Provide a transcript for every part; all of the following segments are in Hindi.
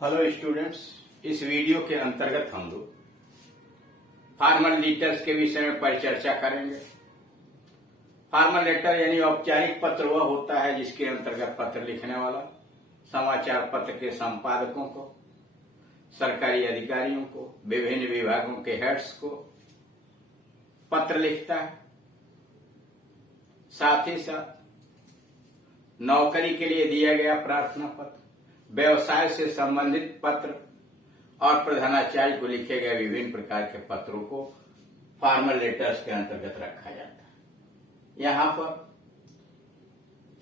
हेलो स्टूडेंट्स, इस वीडियो के अंतर्गत हम लोग फॉर्मल लेटर्स के विषय में परिचर्चा करेंगे। फॉर्मल लेटर यानी औपचारिक पत्र वह होता है जिसके अंतर्गत पत्र लिखने वाला समाचार पत्र के संपादकों को, सरकारी अधिकारियों को, विभिन्न विभागों के हेड्स को पत्र लिखता है। साथ ही साथ नौकरी के लिए दिया गया प्रार्थना पत्र, व्यवसाय से संबंधित पत्र और प्रधानाचार्य को लिखे गए विभिन्न प्रकार के पत्रों को फॉर्मल लेटर्स के अंतर्गत रखा जाता है। यहाँ पर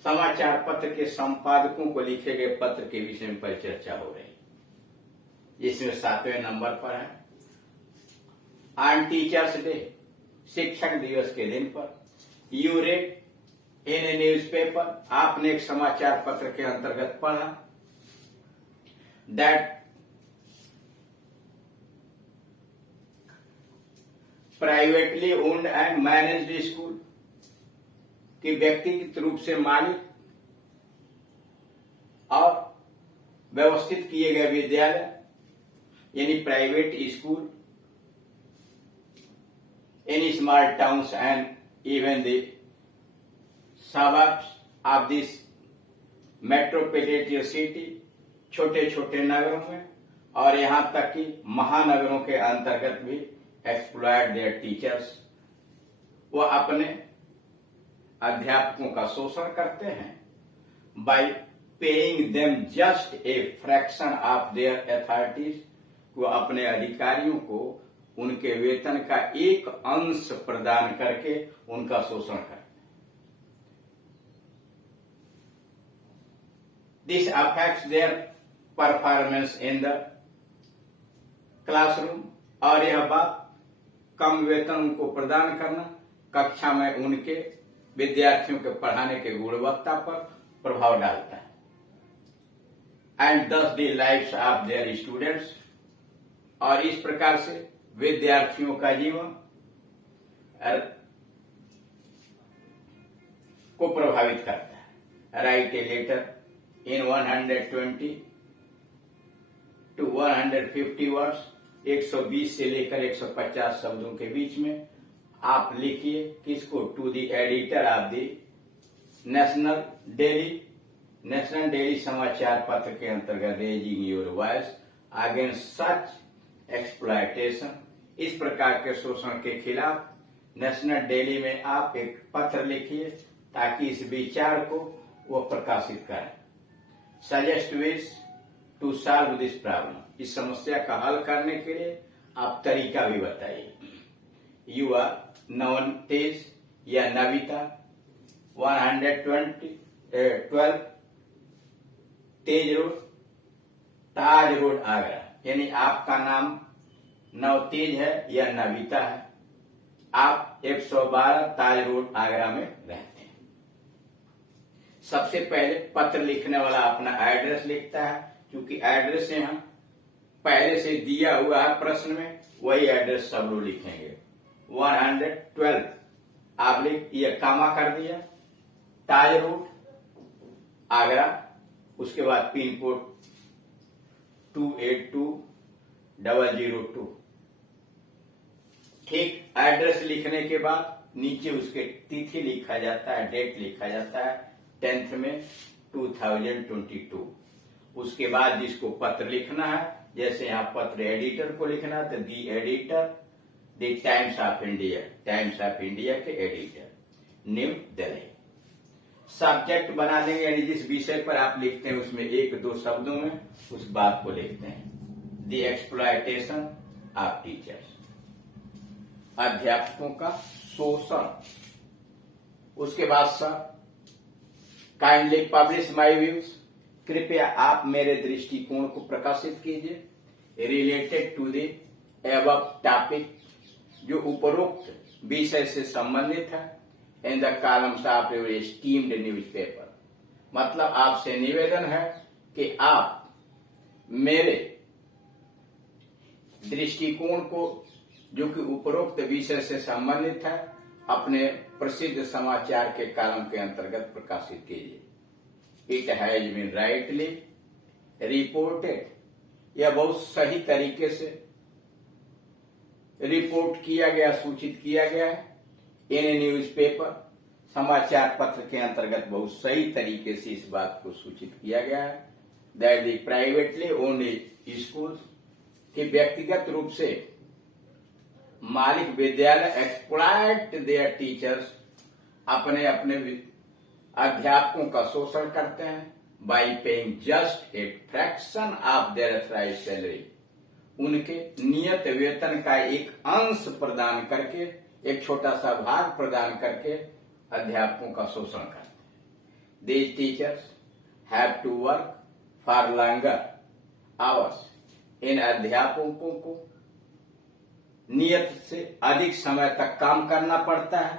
समाचार पत्र के संपादकों को लिखे गए पत्र के विषय में परिचर्चा हो रही है, जिसमें 7वें नंबर पर है ऑन टीचर्स डे, शिक्षक दिवस के दिन पर you read in A newspaper, आपने एक समाचार पत्र के अंतर्गत पढ़ा that privately owned and managed school कि व्यक्तिगत रूप से मालिक और व्यवस्थित किए गए विद्यालय यानी private school in small towns and even the suburbs of this metropolitan city, छोटे छोटे नगरों में और यहां तक कि महानगरों के अंतर्गत भी एक्सप्लॉयट देयर टीचर्स, वो अपने अध्यापकों का शोषण करते हैं bye paying them just a fraction of their authorities, वो अपने अधिकारियों को उनके वेतन का एक अंश प्रदान करके उनका शोषण करते हैं। This affects their performance in the classroom, और यह बात कम वेतन उनको प्रदान करना कक्षा में उनके विद्यार्थियों के पढ़ाने के गुणवत्ता पर प्रभाव डालता है। एंड दस the lives of their students, और इस प्रकार से विद्यार्थियों का जीवन को प्रभावित करता है। Write a letter in 120 to 150 words, 120 से लेकर 150 शब्दों के बीच में आप लिखिए किसको, to the editor of the national daily समाचार पत्र के अंतर्गत raising your voice against such exploitation, इस प्रकार के शोषण के खिलाफ नेशनल डेली में आप एक पत्र लिखिए ताकि इस विचार को वो प्रकाशित करें। Suggest ways to solve this problem, इस समस्या का हल करने के लिए आप तरीका भी बताइए। यू आर नवन तेज या नविता 112 तेज रोड, ताज रोड, आगरा, यानी आपका नाम नवतेज है या नविता है, आप 112 ताज रोड आगरा में रहते हैं। सबसे पहले पत्र लिखने वाला अपना एड्रेस लिखता है, क्योंकि एड्रेस यहाँ पहले से दिया हुआ है प्रश्न में, वही एड्रेस सब लोग लिखेंगे। 112 आप लिख, ये कामा कर दिया, ताज रोड आगरा, उसके बाद पिन कोड 282002। ठीक एड्रेस लिखने के बाद नीचे उसके तिथि लिखा जाता है, डेट लिखा जाता है 10th में 2022। उसके बाद जिसको पत्र लिखना है, जैसे यहाँ पत्र एडिटर को लिखना है तो दी editor, the times of India, times of India के एडिटर, न्यू दिल्ली। सब्जेक्ट बना देंगे, यानी जिस विषय पर आप लिखते हैं उसमें एक दो शब्दों में उस बात को लिखते हैं। दी एक्सप्लॉयटेशन ऑफ टीचर्स, अध्यापकों का शोषण। उसके बाद sir kindly publish my views, कृपया आप मेरे दृष्टिकोण को प्रकाशित कीजिए। Related to the above topic, जो उपरोक्त विषय से संबंधित है, in the columns of your esteemed newspaper, मतलब आपसे निवेदन है कि आप मेरे दृष्टिकोण को जो कि उपरोक्त विषय से संबंधित है अपने प्रसिद्ध समाचार के कॉलम के अंतर्गत प्रकाशित कीजिए। It has been rightly reported यह बहुत सही तरीके से रिपोर्ट किया गया, सूचित किया गया है। इन न्यूज़पेपर, समाचार पत्र के अंतर्गत बहुत सही तरीके से इस बात को सूचित किया गया है that the privately owned school के व्यक्तिगत रूप से मालिक विद्यालय एक्सप्लॉइट देयर टीचर्स, अपने अपने अध्यापकों का शोषण करते हैं by paying just a fraction of their authorised salary, उनके नियत वेतन का एक अंश प्रदान करके, एक छोटा सा भाग प्रदान करके अध्यापकों का शोषण करते हैं। These teachers have to work for longer hours, इन अध्यापकों को नियत से अधिक समय तक काम करना पड़ता है।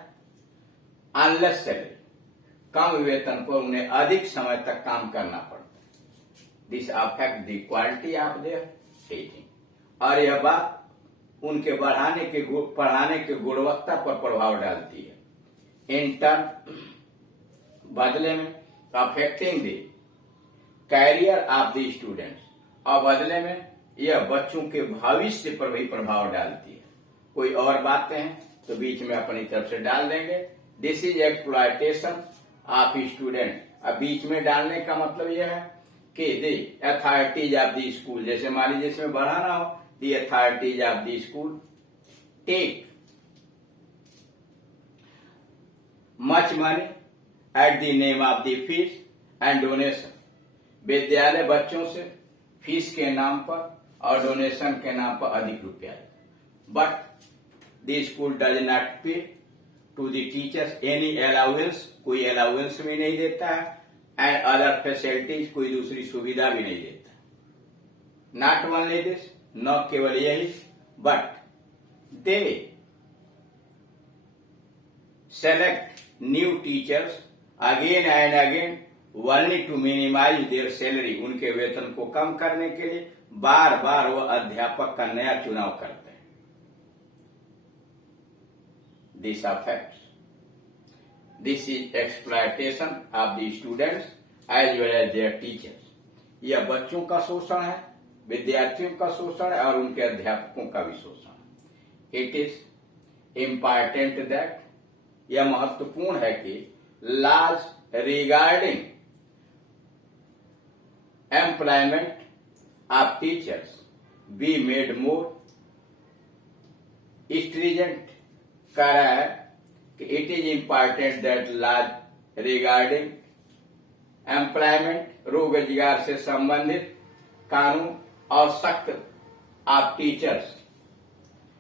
अनलेस सैलरी, कम वेतन पर उन्हें अधिक समय तक काम करना पड़ता है। This affect the quality of their teaching, और यह बात उनके पढ़ाने के गुणवत्ता पर प्रभाव डालती है। इन टर्न, बदले में affecting the carrier of the students, और बदले में यह बच्चों के भविष्य पर भी प्रभाव डालती है। कोई और बातें हैं तो बीच में अपनी तरफ से डाल देंगे। This is exploitation of student, अब बीच में डालने का मतलब यह है कि the authorities of the school, जैसे मान लीजिए इसमें बढ़ाना हो, the authorities of the school take much money at the name of the fees and donation, विद्यालय बच्चों से फीस के नाम पर और डोनेशन के नाम पर अधिक रुपया, but the school does not pay to the teachers any allowance, कोई अलाउंस भी नहीं देता है, एंड अदर फैसिलिटीज, कोई दूसरी सुविधा भी नहीं देता। नॉट ओनली दिस, न केवल यही, but they select new teachers again and again only to minimize their salary, उनके वेतन को कम करने के लिए बार बार वह अध्यापक का नया चुनाव करते हैं। This affects, this is exploitation of the students as well as their teachers, यह बच्चों का शोषण है, विद्यार्थियों का शोषण है और उनके अध्यापकों का भी शोषण है। इट इज इम्पॉर्टेंट दैट, यह महत्वपूर्ण है कि laws regarding employment of teachers be made more stringent, कह रहा है कि it is important that laws regarding employment, रोजगार से संबंधित कानून और सख्त ऑफ टीचर्स,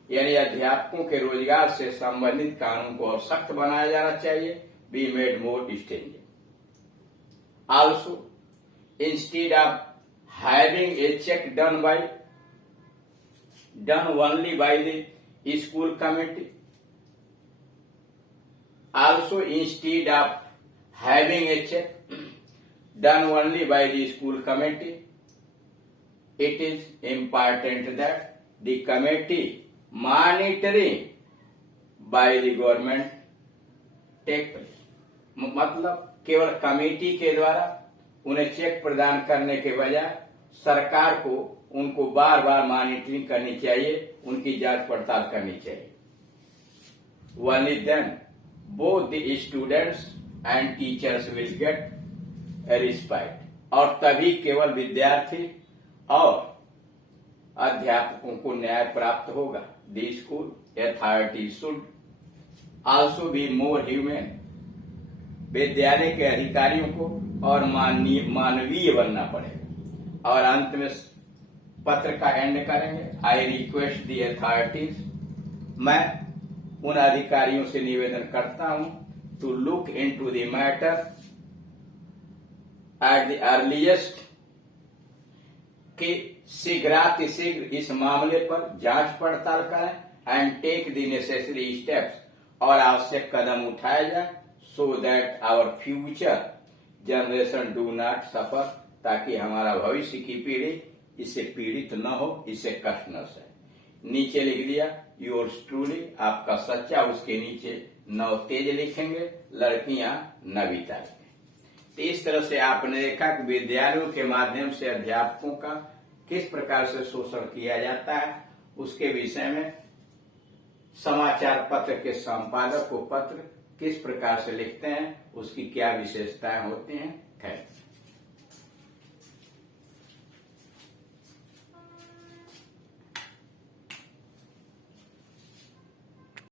यानी अध्यापकों के रोजगार से संबंधित कानून को और सख्त बनाया जाना चाहिए। B made more stringent. Also instead of having a check done only by the school committee, also instead of having a check done only by the school committee, it is important that the committee monitoring by the government take place, मतलब केवल कमेटी के द्वारा उन्हें चेक प्रदान करने के बजाय सरकार को उनको बार बार मॉनिटरिंग करनी चाहिए, उनकी जांच पड़ताल करनी चाहिए। Only then both the students and teachers will get respect, और तभी केवल विद्यार्थी और अध्यापकों को न्याय प्राप्त होगा। The school authority should also be more human, विद्यालय के अधिकारियों को और मानवीय बनना पड़ेगा। और अंत में पत्र का एंड करेंगे, आई रिक्वेस्ट दी अथॉरिटीज, मैं उन अधिकारियों से निवेदन करता हूं to look into the matter at the earliest, कि शीघ्रातिशीघ्र इस मामले पर जांच पड़ताल करें and take the necessary steps, और आवश्यक कदम उठाए जाए, so that our future generation do not suffer, ताकि हमारा भविष्य की पीढ़ी इससे पीड़ित न हो, इससे कष्ट न सहे। नीचे लिख दिया योर्स ट्रूली, आपका सच्चा, उसके नीचे नवतेज लिखेंगे, लड़कियां नविता लिखेंगे। तो इस तरह से आपने देखा कि विद्यालयों के माध्यम से अध्यापकों का किस प्रकार से शोषण किया जाता है उसके विषय में, समाचार पत्र के संपादक को पत्र किस प्रकार से लिखते हैं, उसकी क्या विशेषताएं होती हैं। Thank you.